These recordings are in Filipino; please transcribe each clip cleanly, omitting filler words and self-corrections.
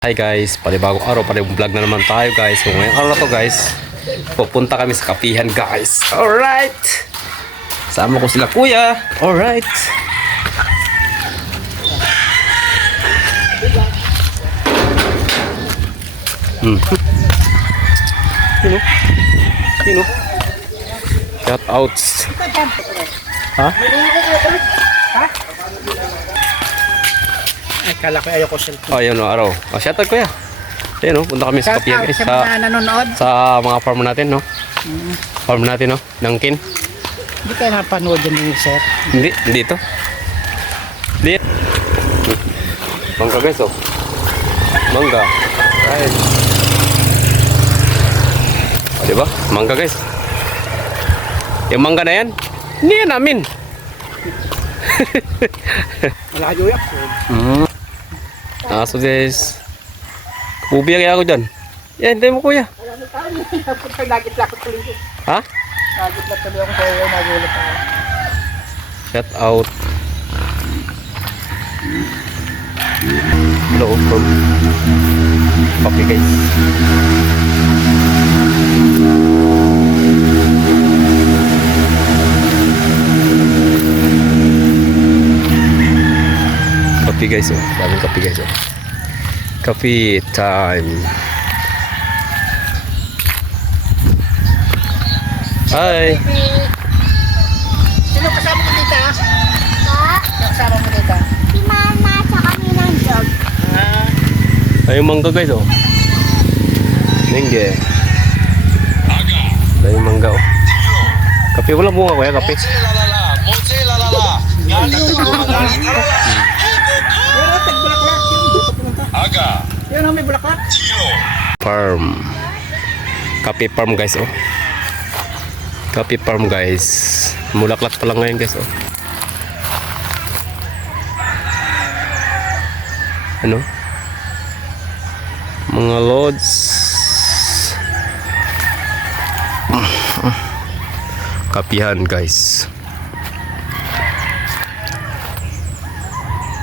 Hi guys, panibagong araw, panibagong vlog na naman tayo guys. So ngayong araw na to guys, pupunta kami sa kapihan guys. Alright! Sama ko sila kuya. Alright! Sino? Shout outs. Ha? Ay, kala ko ayoko cellphone. Oh, yun o, araw. Oh, shout out kuya. Ayun o, punta kami sa kapihan guys. Sa mga nanonood. Sa mga farm natin, no? Farm natin, no? Nangkin. Hindi kayo napanood yan yung sir. Hindi, dito. Hindi. Mangga guys, oh. Mangga. Right. O, diba? Mangga guys. Yung mangga na yan, hindi yan namin. Malayo yan. So guys, bubiyag ako dyan. Yan, hindi mo kuya. Lagit lakot tuloy ko. Ha? Lagit lakot tuloy ako sa'yo. Nagulat ako. Shout out. Hello from Papi guys. Kapi guys, oh. Daming kapi guys, oh. Kapi time. Hi. Sino kasama mo dito? Pa, Sino kasama mo dito? si Mama sa kami ng dog. Ay, yung mangga guys, oh. Mengge. Ay, yung mangga, oh. Kapi, wala bunga kuya, kapi. Pero tagbulaklak. Yun ang may bulaklak. Farm. Kapi farm guys, oh. Kapi farm guys. Mulaklak pa lang ngayon guys, oh. Ano? Mga loads. Kapihan guys.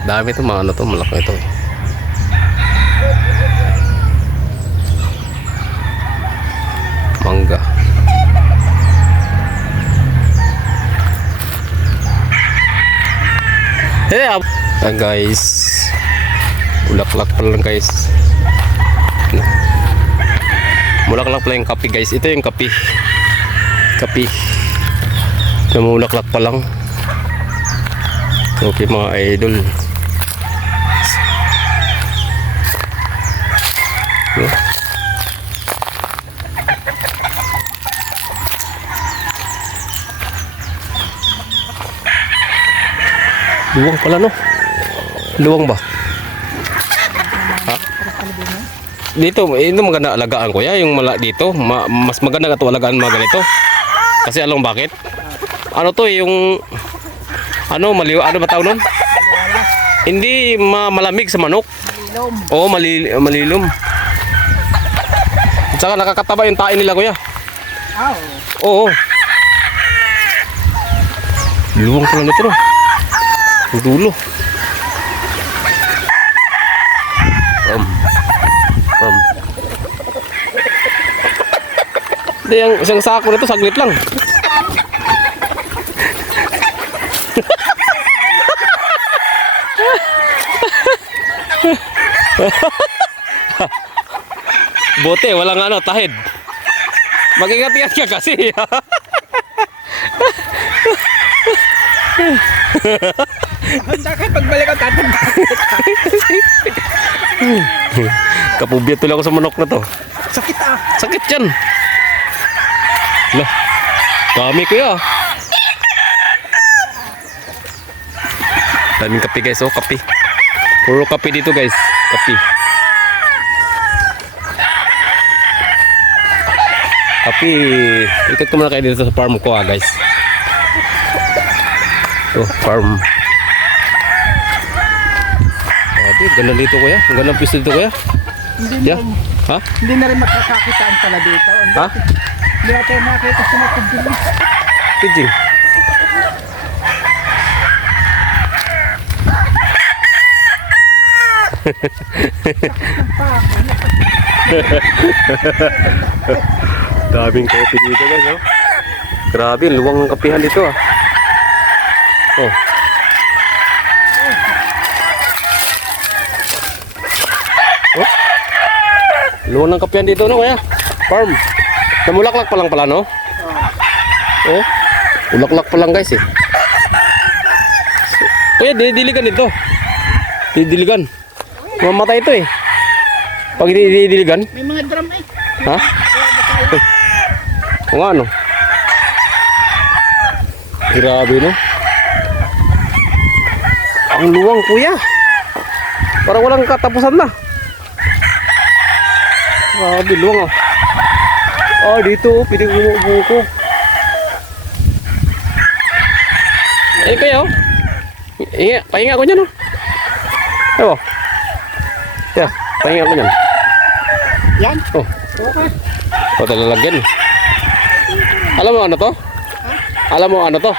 Dami ito mga ano to, malaki ito. Mangga. Hey, guys. Bulaklak pa lang guys. Bulaklak pa lang yung kapi guys. Ito yung kapi. Kapi. Namulaklak pa lang. Okay mga idol. No? Luwang pala no? Luwang ba? Ha? Dito, ito maganda alagaan ko ya, yung mala dito, mas maganda ka ito alagaan mga ganito. Kasi alam bakit? Ano to yung ano maliw, ano ba tawag nun? Hindi malamig sa manok. Ilom. Oo, malilom. At saka nakakataba yung tae nila kuya. Aw. Oo. Luwang pala nito no. Ang dulo. Hindi, ang isang sako nito saglit lang. Bote, walang ano, tahid. Mag-ingat-ingat ka kasi. Handa ka pagbalik ko tatanda. Kapubiyat tuloy ako sa manok na to. Sakit ah. Sakit yan. Lah, kami kuya. Daming kape guys, oh kape. Puro kape dito guys, kape. Kape, ikot ko muna kayo dito sa farm ko guys. Oh, farm. Sabi, ganda dito kuya. Ang ganda piso dito kuya. Hindi Yeah. na, Ha? hindi na rin magkakakitaan pala dito. Ha? Hindi natin makita sa mga pagdili. Pidging. Daming kopi dito guys, oh. Grabe, luwang ng kapihan dito ah. Oh. Oh. Luwang ng kapihan dito no kaya. Farm. Namulaklak pa lang pala no? Oh. Ulaklak pa lang guys eh. Kuya, didiligan ito. Didiligan. Mamatay ito eh. Pag didiligan. May mga drum eh. Ha? O nga ano? Grabe no? Ang luwang kuya. Parang walang katapusan na. Grabe luwang oh. Ah dito, pwede buko. Eh kayo? Pahinga ko niyan oh. Ewo. Yeah, pahinga ko niyan. Yan. Oh. Okay. O talalagyan. Alam mo ano to? Alam mo ano to?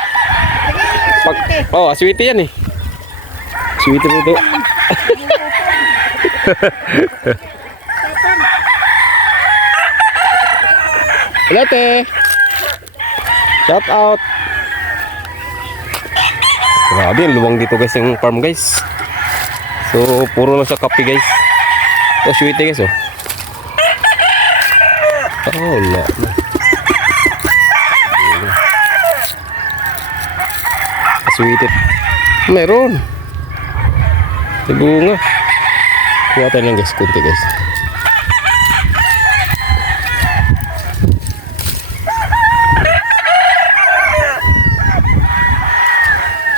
Oh, aswiti yan eh. Aswiti mo to. Hello te. Shout out. Grabe, luwang dito guys yung farm guys. So, puro lang siya kape guys. Oh, aswiti guys oh. Oh, wala na. Aswitit. Meron. May bunga. Kuha tayo lang guys, kunti guys.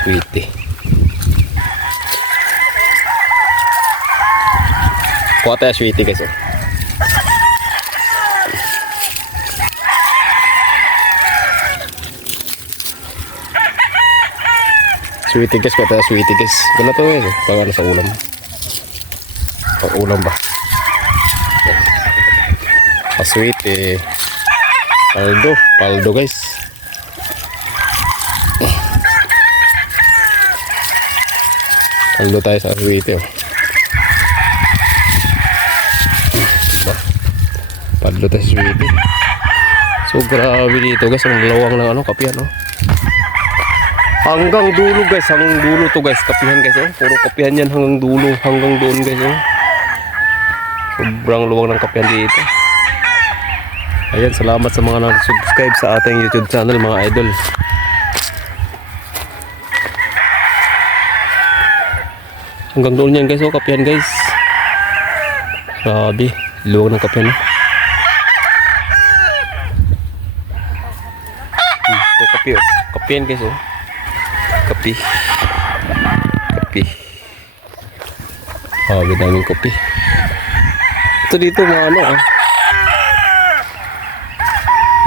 Sweetie. Kuha tayo sweetie guys oh. Sweetie guys, kata sweetie guys. Gana to guys, pag ano sa ulam. Pag ulam ba? Sweetie. Paldo guys. Paldo tayo sa sweetie oh. Ba? Paldo tayo sa sweetie. So grabe dito guys, ang lawang ng ano, kapihan oh. Hanggang dulo guys, hanggang dulo to guys, kapihan guys oh. Puro kapihan yan hanggang dulo, hanggang doon guys oh. Sobrang luwang ng kapihan dito. Ayan, salamat sa mga nag-subscribe sa ating YouTube channel mga idol. Hanggang doon yan guys oh, kapihan guys. Grabe, luwang ng kapihan oh. Oh, kapi oh, kapihan guys oh. Kopi. Oh, daming kopi. Ito dito mga ano ah.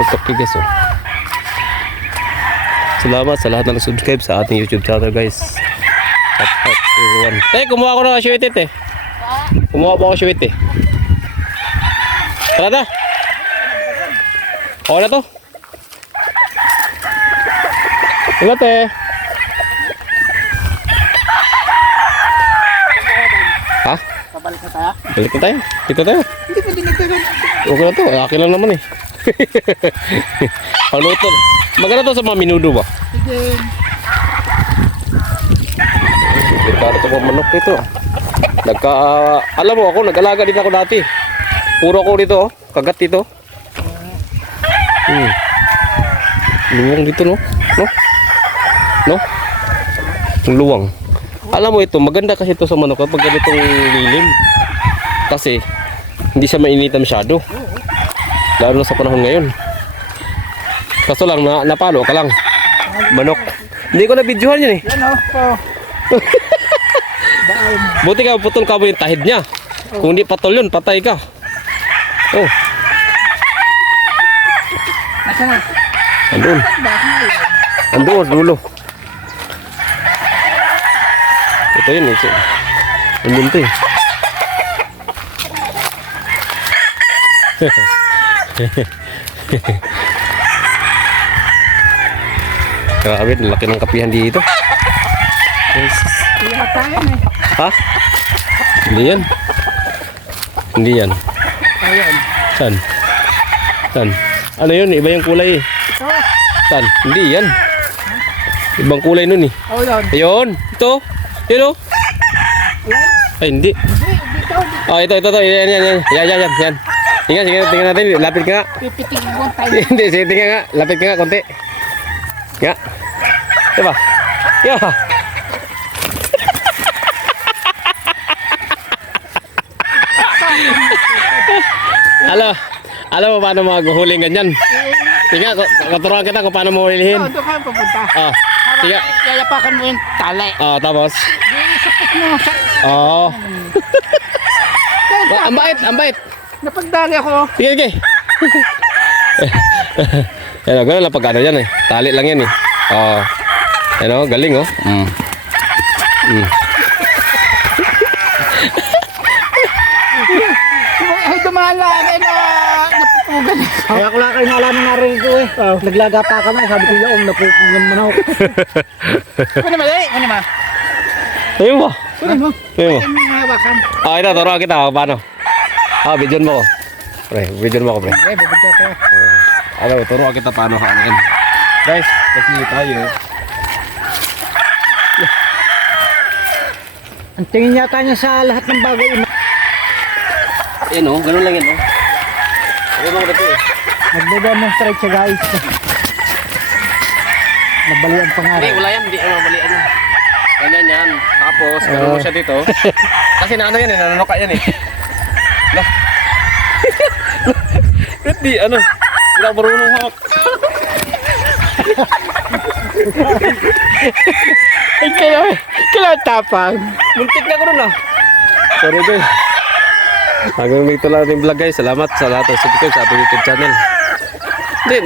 Kopi guys oh. Salamat sa lahat na nag-subscribe sa ating YouTube channel guys. Shout out everyone. Tay, kumuha ko ng aswete te. Kumuha po ako aswete. Tara na. Okay na to. Wala te. Ha? Pabalik na tayo. Balik na tayo. Dito tayo. Hindi pwede nagkaroon. Okay na to. Akin lang naman eh. Paluto. Maganda to sa mga minudo ba? Sige. Delikado to mga manok dito. Alam mo ako, nag-alaga din ako dati. Puro ako dito oh. Kagat dito. Luwang dito no? No? No? Yung luwang. Alam mo ito, maganda kasi ito sa manok kapag ganitong lilim. Kasi hindi siya mainitan masyado. Lalo sa panahon ngayon. Kaso lang napalo ka lang. Manok. Hindi ko na videohan yun eh. Yan oh. Daon. Buti ka putol ka mo yung tahid niya. Kung hindi patol yun, patay ka. Oh, Nasaan na? andun. Andun, dulo. Ito yun eh. Andun to eh. Grabe, laki ng kapihan dito. Yes. Kaya tayo na. Ha? Hindi yan. Hindi yan. Ayan. Saan? Saan? Ano yun? Iba yung kulay eh. Ito. Saan? Hindi yan. Ibang kulay nun eh. Oh, yan. Ayun. Ito. Yun o. Yan. Ay, hindi. Hindi, dito. Oh, ito. Yan. Yan. Tingnan, sige, tingnan natin. Lapit ka nga. Pipitigin mo tayo. Hindi, sige, tingnan nga. Lapit ka nga, konti. Nga. Diba? Yeah. Alam mo paano maghuhuling ganyan? Sige, katuruan kita kung paano mo hulihin. Doon kayo pupunta. Ah, sige. Yayapakan mo yung tali. Ah, tapos. Di, isapit mo. Oo. Ang bait. Napagdali ako. Sige. Yan o, ganun lang pag ano yan eh. Tali lang yan eh. Oo. Yan o, galing o. Ay, dumalagay na napupugan. Kaya ko lang kayo nalaman na rin ko eh. Naglaga pa kami, sabi ko yung napupugan mo na ako. Kunin mo, dali. Kunin mo. Ayun mo. Kunin mo. Ayun mo. Ay, may hawakan. Ah, ito, turuan kita. Paano? Ah, bidyon mo ko. Pre, bidyon mo ko, pre. Ay, bibigyan ko. Alam mo, turuan kita paano kakain. Guys, kasi tayo. Ang tingin yata niya sa lahat ng bagay. Yan o, ganun lang yan o. Ayun mo ko dito eh. Nagde-demonstrate siya guys. Nabali ang pangarap. Hindi, wala yan. Hindi, mabalian yan. Ganyan yan. Tapos, ganun mo siya dito. Kasi naano yan eh, nananuka yan eh. Lah. Hindi, ano. Hindi ako marunong hawak. Ay, kailangan tapang. Muntik na ko rin ah. Sorry guys. Hanggang dito lang ating vlog guys. Salamat sa lahat ng subscribe sa ating YouTube channel. Hindi,